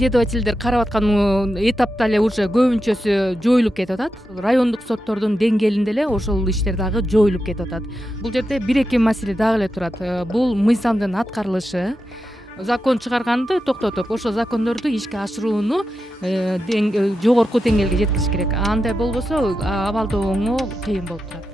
исследовательдер карап аткан этапта эле уже көбүнчөсү жоюлуп кетип атат. Райондук соттордун деңгээлинде эле ошол иштер дагы жоюлуп кетип атат. Бул жерде бир эки маселе дагы эле турат. Бул мыйзамдын аткарылышы. Закон чыгарганды токтотуп, ошол закондорду ишке ашырууну жогорку деңгээлге жеткириш керек. Андай болбосо абалдооңо кыйын болуп турат.